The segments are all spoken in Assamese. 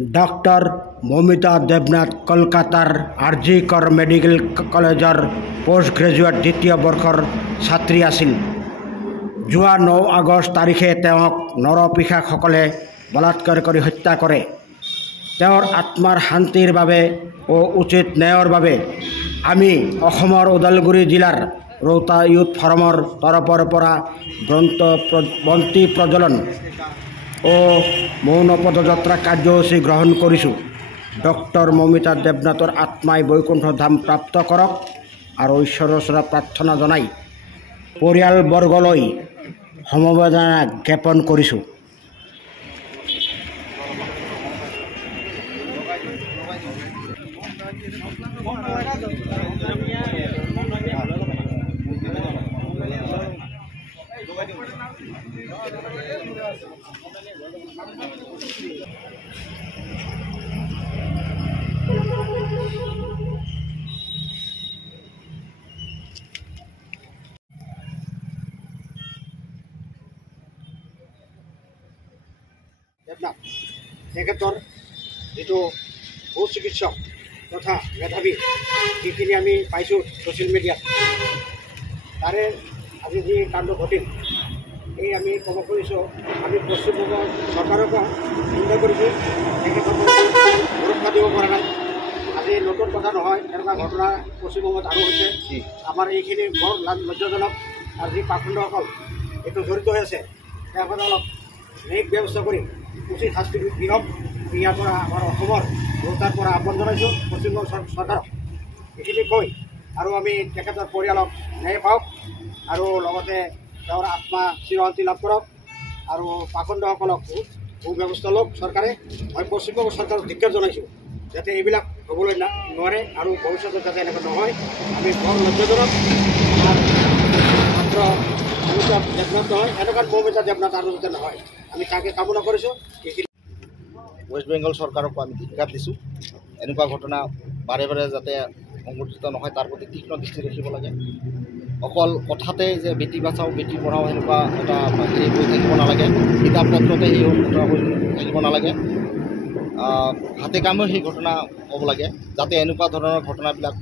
ডক্টৰ মৌমিতা দেবনাথ কলকাতাৰ আৰজি কৰ মেডিকেল কলেজৰ পোষ্ট গ্ৰেজুৱেট দ্বিতীয় বৰ্ষৰ ছাত্ৰী আছিল। যোৱা 9 আগষ্ট তাৰিখে তেওঁক নৰপিশাচসকলে বলাৎকাৰ কৰি হত্যা কৰে। তেওঁৰ আত্মাৰ শান্তিৰ বাবে ও উচিত ন্যায়ৰ বাবে আমি অসমৰ ওদালগুৰি জিলাৰ ৰৌতা ইউথ ফৰামৰ তৰফৰ পৰা বন্তি প্ৰজ্বলন ও মৌন পদযাত্ৰা কাৰ্যসূচী গ্ৰহণ কৰিছোঁ। ডক্টৰ মৌমিতা দেবনাথৰ আত্মাই বৈকুণ্ঠ ধাম প্ৰাপ্ত কৰক আৰু ঈশ্বৰৰ ওচৰত প্ৰাৰ্থনা জনাই পৰিয়ালবৰ্গলৈ সমবেদনা জ্ঞাপন কৰিছোঁ। দেবনাথ তেখেতৰ যিটো সুচিকিৎসক তথা মেধাৱী যিখিনি আমি পাইছোঁ ছ'চিয়েল মিডিয়াত, তাৰে আজি যি কাণ্ড ঘটিল, এই আমি ক'ব খুজিছোঁ, আমি পশ্চিমবংগ চৰকাৰকো চিন্তা কৰিছোঁ, তেখেতসকলক সুৰক্ষা দিব পৰা নাই। আজি নতুন কথা নহয়, এনেকুৱা ঘটনা পশ্চিমবংগত আৰু হৈছে। আমাৰ এইখিনি বৰ লজ্জাজনক। আৰু যি পাখণ্ডসকল এইটো জড়িত হৈ আছে, তেখেতসকলক ন্যায়িক ব্যৱস্থা কৰি উচিত শাস্তি দিয়ক। ইয়াৰ পৰা আমাৰ অসমৰ ৰৌতাৰ পৰা আহ্বান জনাইছোঁ পশ্চিমবংগ চৰকাৰক। এইখিনি কৈ আৰু আমি তেখেতৰ পৰিয়ালক ন্যায় পাওক আৰু লগতে তেওঁৰ আত্মা চিৰশান্তি লাভ কৰক আৰু পাখণ্ডসকলক সুব্যৱস্থা লওক চৰকাৰে। মই পশ্চিমবংগ চৰকাৰক ধিক্কাৰ জনাইছোঁ যাতে এইবিলাক হ'বলৈ নোৱাৰে আৰু ভৱিষ্যতত যাতে এনেকুৱা নহয়। আমি বৰ লজ্জাজনক। মাত্ৰ মৌমিতা দেবনাথ নহয়, এনেকুৱা মৌমিতা দেবনাথ আৰু যাতে নহয়, আমি তাকে কামনা কৰিছোঁ। ৱেষ্ট বেংগল চৰকাৰকো আমি ধিক্কাৰ দিছোঁ। এনেকুৱা ঘটনা বাৰে বাৰে যাতে সংঘটিত নহয় তাৰ প্ৰতি তীক্ষ্ণ দৃষ্টি ৰাখিব লাগে। অকল কথাতে যে বেটি বাচাও বেটি পঢ়াও সেনেকুৱা এটা হেৰি হৈ থাকিব নালাগে, কিতাপ পত্ৰতে সেই ঘটনা হৈ থাকিব নালাগে, হাতে কামেও সেই ঘটনা হ'ব লাগে যাতে এনেকুৱা ধৰণৰ ঘটনাবিলাক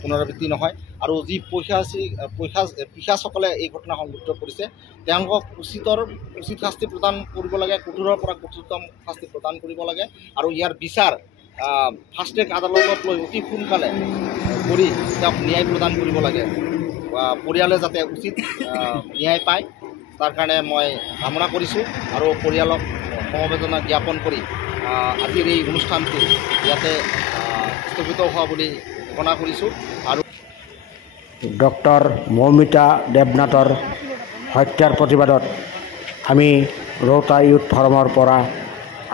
পুনৰাবৃত্তি নহয়। আৰু যি পিশাচসকলে এই ঘটনা সংঘটিত কৰিছে তেওঁলোকক উচিত শাস্তি প্ৰদান কৰিব লাগে, কঠোৰৰ পৰা কঠোৰতম শাস্তি প্ৰদান কৰিব লাগে। আৰু ইয়াৰ বিচাৰ ফাষ্ট ট্ৰেক আদালতত লৈ অতি সোনকালে কৰি তেওঁক ন্যায় প্ৰদান কৰিব লাগে। পৰিয়ালে যাতে উচিত ন্যায় পায় তাৰ কাৰণে মই কামনা কৰিছোঁ আৰু পৰিয়ালক সমবেদনা জ্ঞাপন কৰি আজিৰ এই অনুষ্ঠানটো ইয়াতে স্থগিত হোৱা বুলি ঘোষণা কৰিছোঁ। আৰু ডক্টৰ মৌমিতা দেবনাথৰ হত্যাৰ প্ৰতিবাদত আমি ৰৌতা ইউথ ফৰামৰ পৰা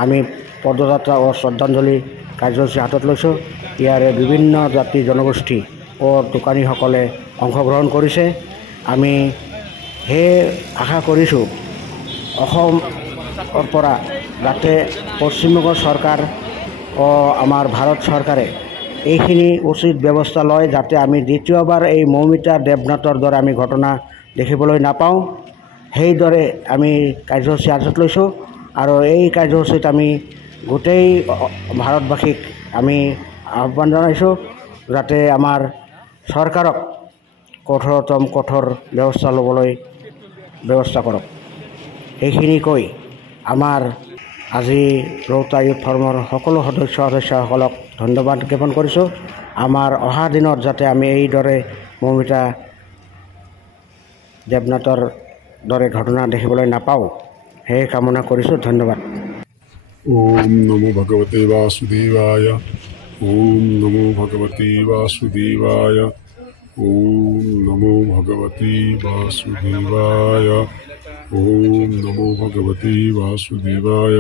আমি পদযাত্ৰা ও শ্ৰদ্ধাঞ্জলি কাৰ্যসূচী হাতত লৈছোঁ। ইয়াৰে বিভিন্ন জাতি জনগোষ্ঠী ও দোকানীসকলে অংশগ্ৰহণ কৰিছে। আমি সেয়ে আশা কৰিছোঁ অসমৰ পৰা যাতে পশ্চিমবংগ চৰকাৰ ও আমাৰ ভাৰত চৰকাৰে এইখিনি উচিত ব্যৱস্থা লয় যাতে আমি দ্বিতীয়বাৰ এই মৌমিতা দেবনাথৰ দৰে আমি ঘটনা দেখিবলৈ নাপাওঁ। সেইদৰে আমি কাৰ্যসূচী হাতত লৈছোঁ আৰু এই কাৰ্যসূচীত আমি গোটেই ভাৰতবাসীক আমি আহ্বান জনাইছোঁ যাতে আমাৰ চৰকাৰক কঠোৰতম কঠোৰ ব্যৱস্থা ল'বলৈ ব্যৱস্থা কৰক। এইখিনি কৈ আমাৰ আজি ৰৌতা ইউথ ফৰামৰ সকলো সদস্যসকলক ধন্যবাদ জ্ঞাপন কৰিছোঁ। আমাৰ অহা দিনত যাতে আমি এইদৰে মৌমিতা দেবনাথৰ দৰে ঘটনা দেখিবলৈ নাপাওঁ সেয়ে কামনা কৰিছোঁ। ধন্যবাদ। ওম নমো ভগৱতে বাসুদেৱায়। ওম নমো ভগৱতে বাসুদেৱায়। ওম নমো ভগৱতে বাসুদেৱায়। ওম নমো ভগৱতে বাসুদেৱায়।